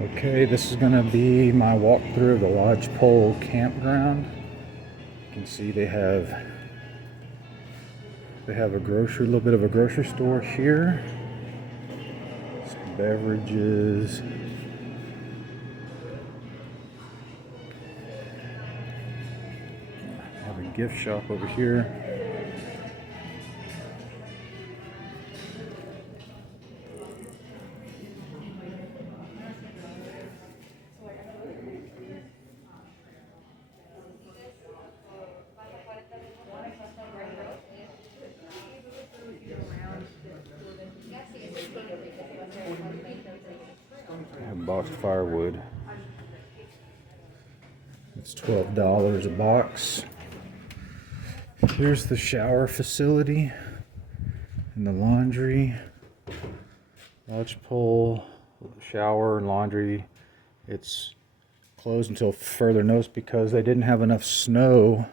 Okay, this is gonna be my walkthrough of the Lodgepole Campground. You can see they have a little bit of a grocery store here. Some beverages. Have a gift shop over here. I have boxed firewood. It's $12 a box. Here's the shower facility and the laundry. Lodgepole, shower and laundry. It's closed until further notice because they didn't have enough snow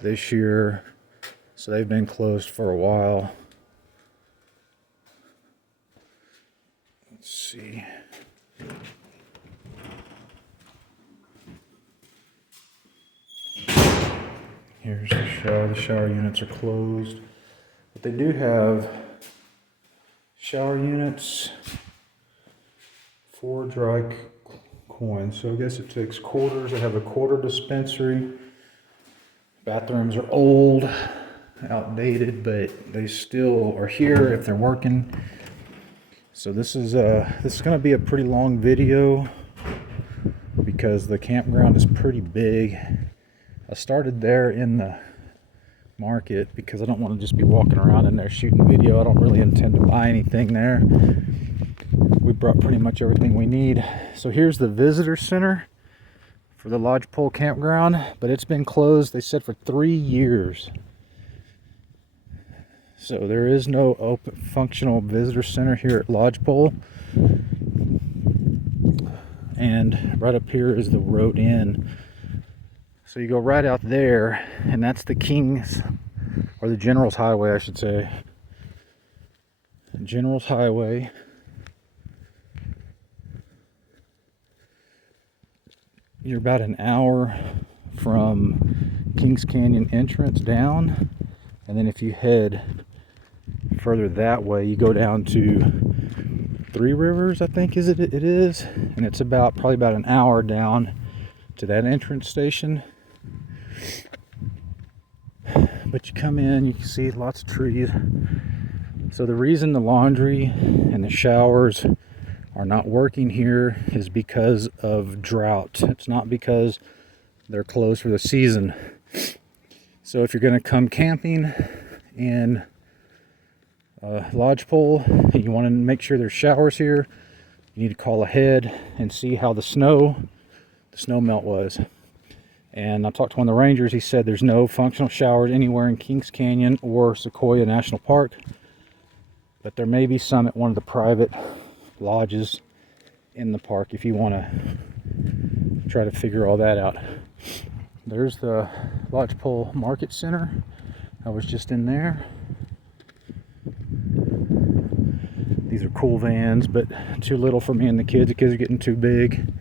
this year, so they've been closed for a while. Let's see. Here's the shower. The shower units are closed, but they do have shower units for dry coins. So I guess it takes quarters. They have a quarter dispensary. Bathrooms are old, outdated, but they still are here if they're working. So this is going to be a pretty long video because the campground is pretty big. I started there in the market because I don't want to just be walking around in there shooting video. I don't really intend to buy anything there. We brought pretty much everything we need. So here's the visitor center for the Lodgepole Campground, but it's been closed, they said, for 3 years. So there is no open functional visitor center here at Lodgepole. And right up here is the road in. So you go right out there, and that's the King's, or the General's Highway, I should say. General's Highway. You're about an hour from Kings Canyon entrance down, and then if you head further that way, you go down to Three Rivers, I think it is, and it's probably about an hour down to that entrance station. But you come in, you can see lots of trees. So the reason the laundry and the showers are not working here is because of drought. It's not because they're closed for the season. So if you're going to come camping in Lodgepole and you want to make sure there's showers here, you need to call ahead and see how the snow melt was. And I talked to one of the rangers. He said there's no functional showers anywhere in Kings Canyon or Sequoia National Park, but there may be some at one of the private lodges in the park if you want to try to figure all that out. There's the Lodgepole Market Center. I was just in there. These are cool vans, but too little for me and the kids. The kids are getting too big.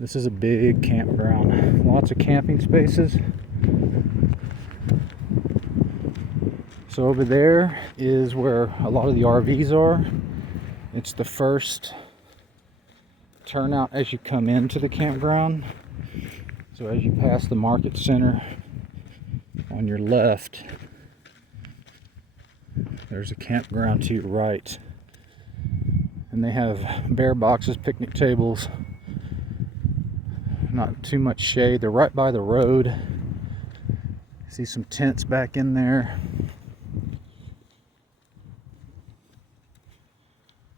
This is a big campground. Lots of camping spaces. So over there is where a lot of the RVs are. It's the first turnout as you come into the campground. So as you pass the market center on your left, there's a campground to your right. And they have bear boxes, picnic tables, not too much shade. They're right by the road. See some tents back in there.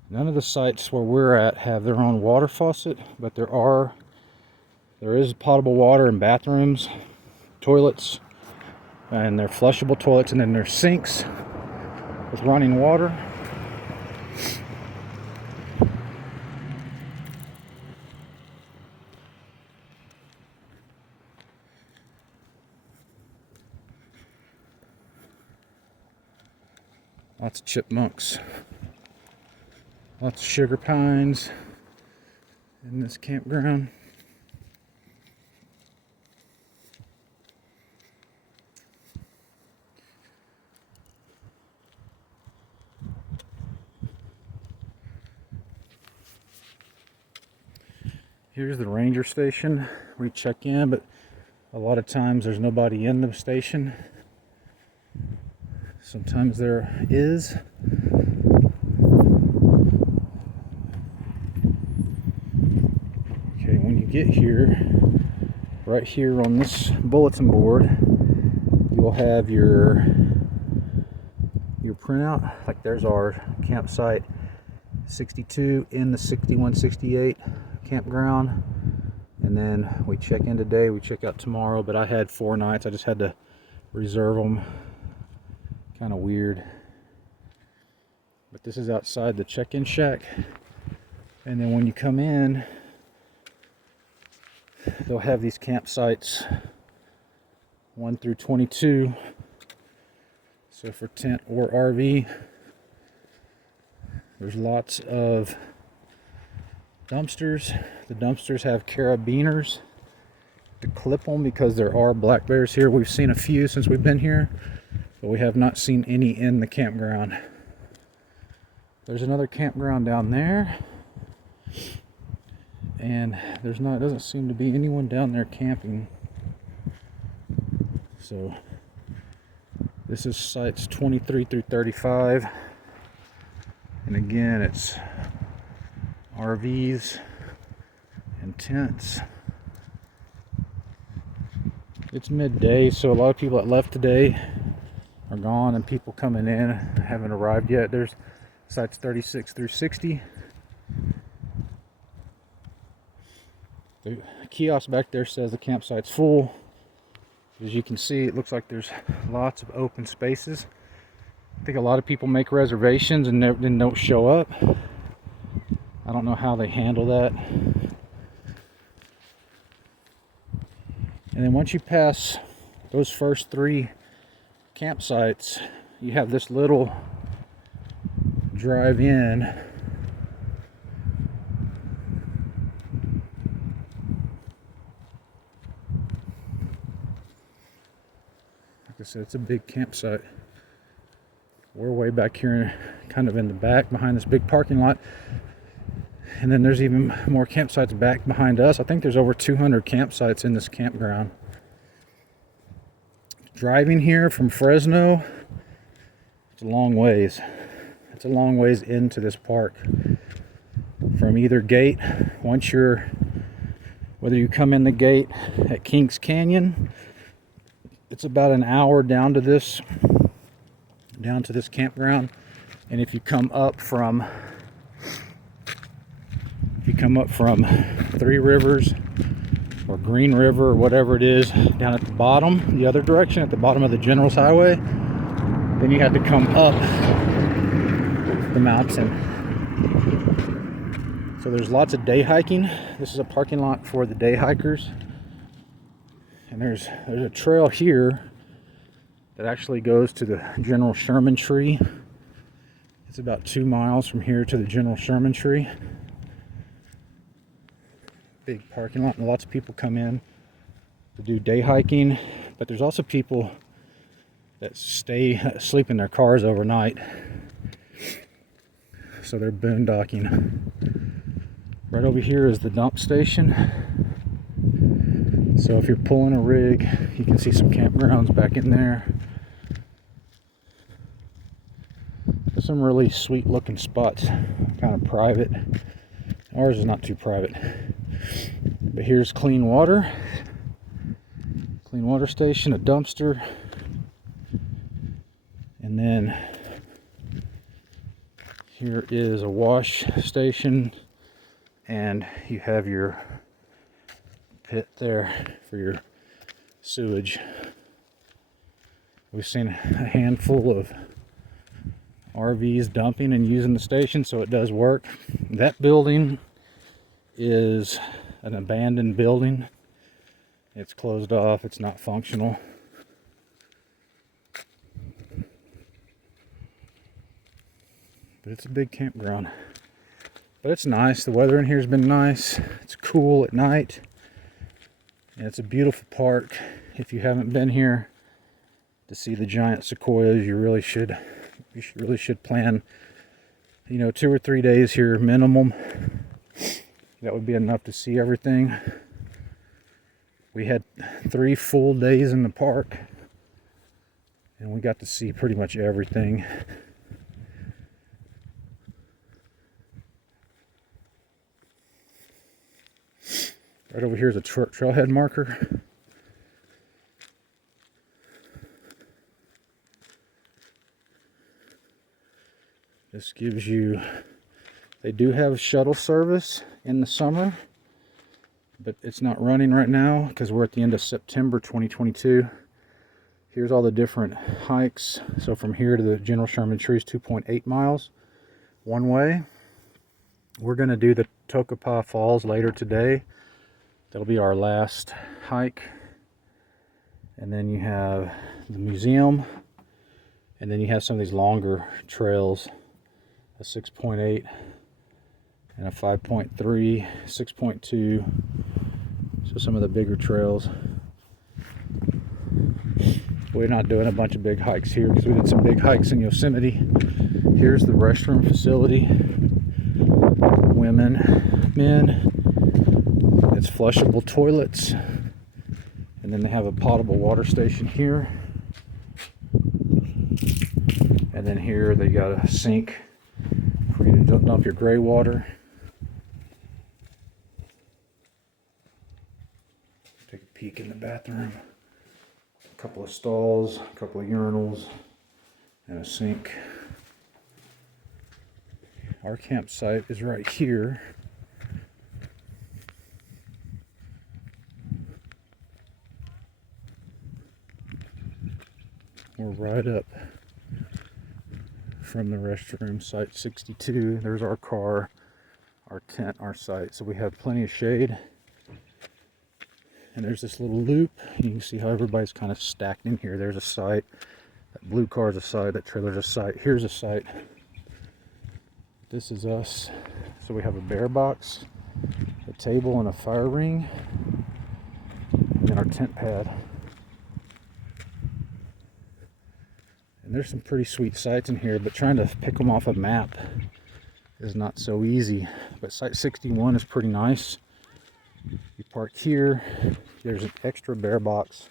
None of the sites where we're at have their own water faucet, but there is potable water in bathrooms, toilets, and they're flushable toilets, and then there's sinks with running water. Lots of chipmunks. Lots of sugar pines in this campground. Here's the ranger station. We check in, but a lot of times there's nobody in the station. Sometimes there is. Okay, when you get here, right here on this bulletin board, you'll have your printout. Like there's our campsite 62 in the 6168 campground, and then we check in today, we check out tomorrow, but I had 4 nights. I just had to reserve them. Kind of weird. But this is outside the check-in shack, and then when you come in, they'll have these campsites 1 through 22. So for tent or RV, there's lots of dumpsters. The dumpsters have carabiners to clip them because there are black bears here. We've seen a few since we've been here, but we have not seen any in the campground. There's another campground down there, and it doesn't seem to be anyone down there camping. So this is sites 23 through 35, and again it's RVs and tents. It's midday, so a lot of people that left today are gone, and people coming in haven't arrived yet. There's sites 36 through 60. The kiosk back there says the campsite's full. As you can see, it looks like there's lots of open spaces. I think a lot of people make reservations and then don't show up. I don't know how they handle that. And then once you pass those first 3 campsites, you have this little drive-in. Like I said, it's a big campsite. We're way back here, kind of in the back behind this big parking lot. And then there's even more campsites back behind us. I think there's over 200 campsites in this campground. Driving here from Fresno, it's a long ways. It's a long ways into this park. From either gate, whether you come in the gate at Kings Canyon, it's about an hour down to this campground. And if you come up from Three Rivers or Green River or whatever it is, down at the bottom, the other direction, at the bottom of the General's Highway, then you have to come up the mountain. So there's lots of day hiking. This is a parking lot for the day hikers. And there's a trail here that actually goes to the General Sherman tree. It's about 2 miles from here to the General Sherman tree. Big parking lot, and lots of people come in to do day hiking, but there's also people that sleep in their cars overnight, so they're boondocking. Right over here is the dump station, so if you're pulling a rig, you can see some campgrounds back in there. There's some really sweet looking spots, kind of private. Ours is not too private. But here's clean water station, a dumpster, and then here is a wash station, and you have your pit there for your sewage. We've seen a handful of RVs dumping and using the station, so it does work. That building is an abandoned building. It's closed off, it's not functional. But it's a big campground. But it's nice. The weather in here has been nice. It's cool at night. And it's a beautiful park. If you haven't been here to see the giant sequoias, you really should plan, 2 or 3 days here minimum. That would be enough to see everything. We had 3 full days in the park, and we got to see pretty much everything. Right over here is a trailhead marker. This gives you, they do have shuttle service in the summer, but it's not running right now because we're at the end of September 2022. Here's all the different hikes. So from here to the General Sherman Tree is 2.8 miles one way. We're going to do the Tokapa Falls later today. That'll be our last hike. And then you have the museum. And then you have some of these longer trails. A 6.8 and a 5.3, 6.2. So some of the bigger trails. We're not doing a bunch of big hikes here because we did some big hikes in Yosemite. Here's the restroom facility. Women, men. It's flushable toilets, and then they have a potable water station here, and then here they got a sink for you to dump your gray water. Take a peek in the bathroom. A couple of stalls, a couple of urinals, and a sink. Our campsite is right here. We're right up from the restroom, site 62. There's our car, our tent, our site. So we have plenty of shade. And there's this little loop. You can see how everybody's kind of stacked in here. There's a site. That blue car is a site. That trailer's a site. Here's a site. This is us. So we have a bear box, a table, and a fire ring. And then our tent pad. And there's some pretty sweet sites in here, but trying to pick them off a map is not so easy. But site 61 is pretty nice. You park here. There's an extra bear box.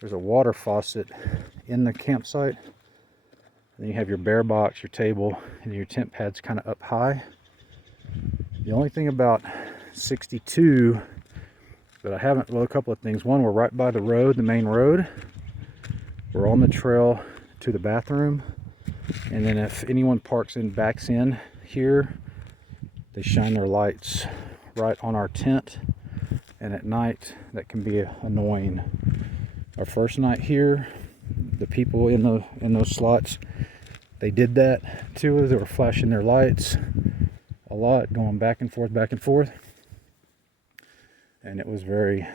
There's a water faucet in the campsite. And then you have your bear box, your table, and your tent pad's kind of up high. The only thing about 62 that I haven't, well, a couple of things. One, we're right by the road, the main road. We're on the trail to the bathroom, and then if anyone backs in here, they shine their lights right on our tent, and at night that can be annoying. Our first night here, the people in those slots, they did that to us. They were flashing their lights a lot, going back and forth, and it was very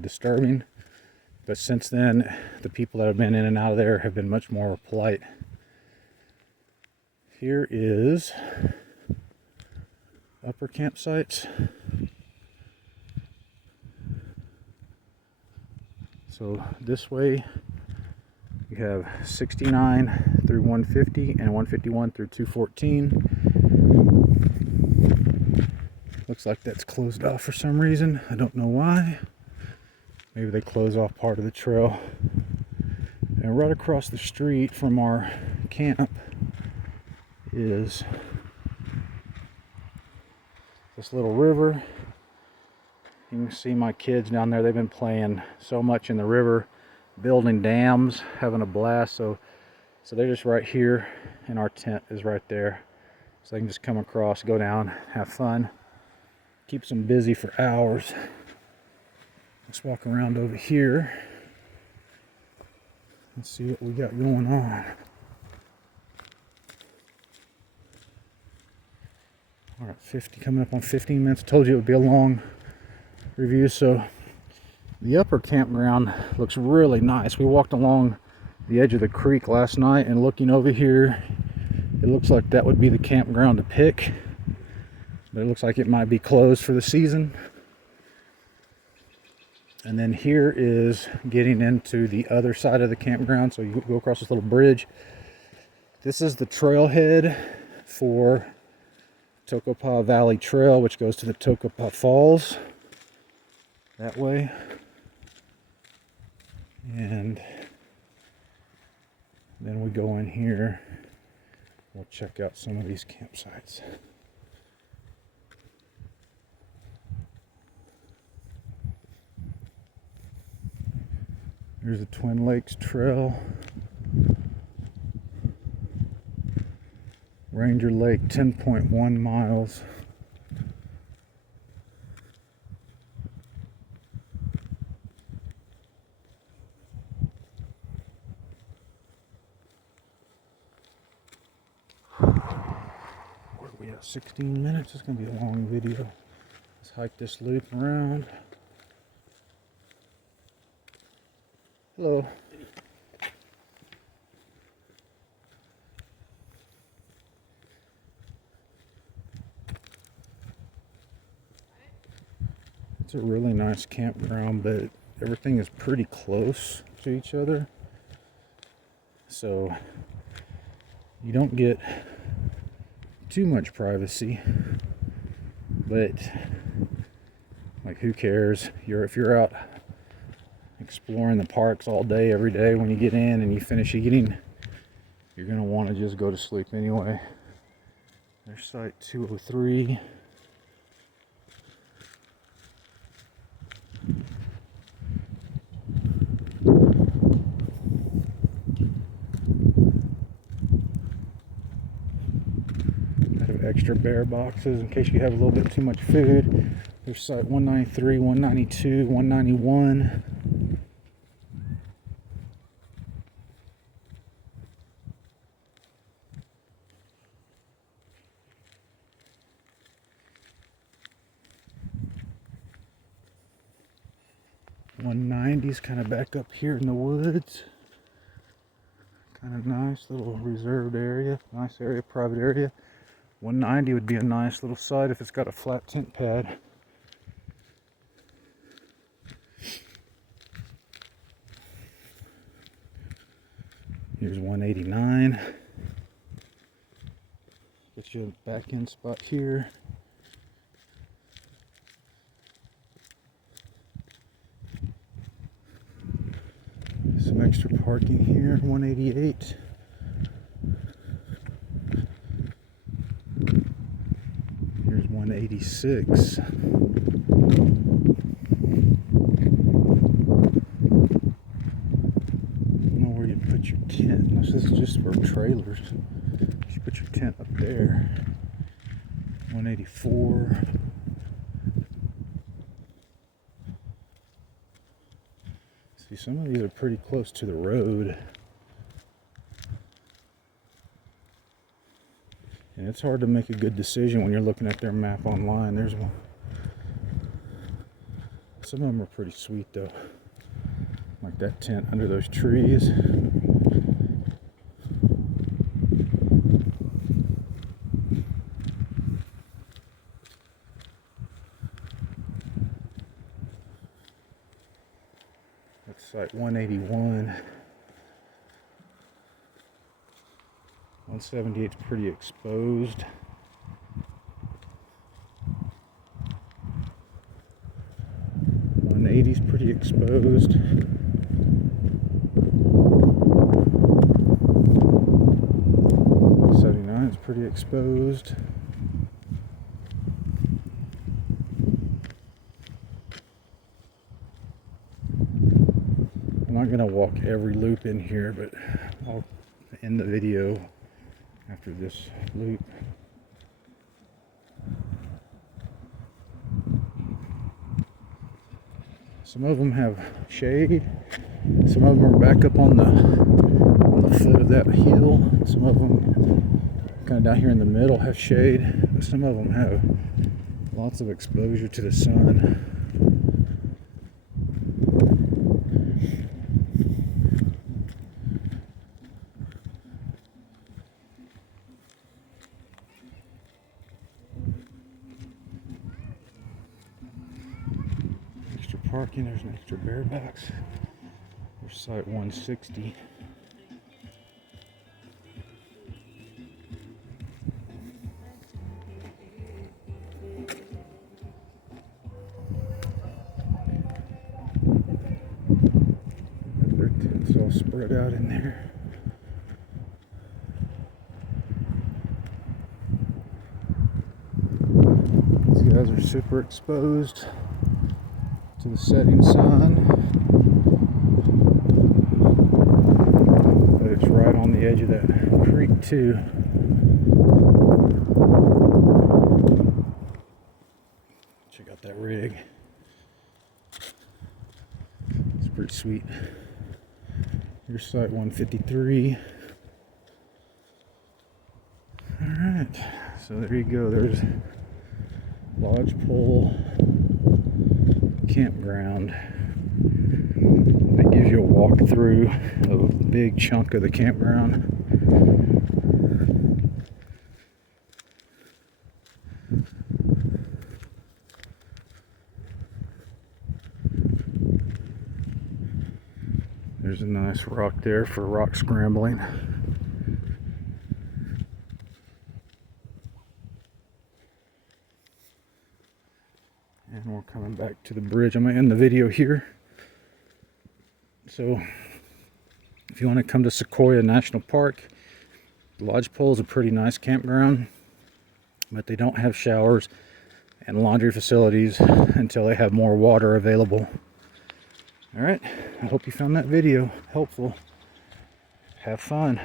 disturbing. But since then, the people that have been in and out of there have been much more polite. Here is upper campsites. So this way, you have 69 through 150 and 151 through 214. Looks like that's closed off for some reason. I don't know why. Maybe they close off part of the trail. And right across the street from our camp is this little river. You can see my kids down there. They've been playing so much in the river, building dams, having a blast. So they're just right here, and our tent is right there. So they can just come across, go down, have fun. Keeps them busy for hours. Let's walk around over here and see what we got going on. All right, 50, coming up on 15 minutes. Told you it would be a long review. So the upper campground looks really nice. We walked along the edge of the creek last night, and looking over here, it looks like that would be the campground to pick. but it looks like it might be closed for the season. And then here is getting into the other side of the campground. So you go across this little bridge. This is the trailhead for Tokopah Valley Trail, which goes to the Tokopah Falls that way. And then we go in here. We'll check out some of these campsites. Here's the Twin Lakes Trail. Ranger Lake, 10.1 miles. Where are we at? 16 minutes. It's going to be a long video. Let's hike this loop around. Hello. It's a really nice campground, but everything is pretty close to each other. So you don't get too much privacy, but like, who cares? If you're out exploring the parks all day, every day, when you get in and you finish eating, you're gonna want to just go to sleep anyway. There's site 203. Have extra bear boxes in case you have a little bit too much food. There's site 193, 192, 191. Is kind of back up here in the woods. Kind of nice little reserved area, nice area, private area. 190 would be a nice little site if it's got a flat tent pad. Here's 189. Put you a back end spot here. Some extra parking here, 188. Here's 186. I don't know where you put your tent, unless this is just for trailers. You should put your tent up there. 184. See, some of these are pretty close to the road. And it's hard to make a good decision when you're looking at their map online. There's one. Some of them are pretty sweet though. Like that tent under those trees. That's like 181. 178 is pretty exposed. Is pretty exposed. 79 is pretty exposed. I'm not gonna walk every loop in here, but I'll end the video after this loop. Some of them have shade. Some of them are back up on the foot of that hill. Some of them kind of down here in the middle have shade. But some of them have lots of exposure to the sun. parking. There's an extra bear box. There's site 160. Their tents all spread out in there. These guys are super exposed to the setting sun, but it's right on the edge of that creek too. Check out that rig. It's pretty sweet. Here's site 153. Alright, so there you go. There's Lodgepole Campground. That gives you a walkthrough of a big chunk of the campground. There's a nice rock there for rock scrambling. And we're coming back to the bridge. I'm going to end the video here. So, if you want to come to Sequoia National Park, Lodgepole is a pretty nice campground, but they don't have showers and laundry facilities until they have more water available. Alright, I hope you found that video helpful. Have fun.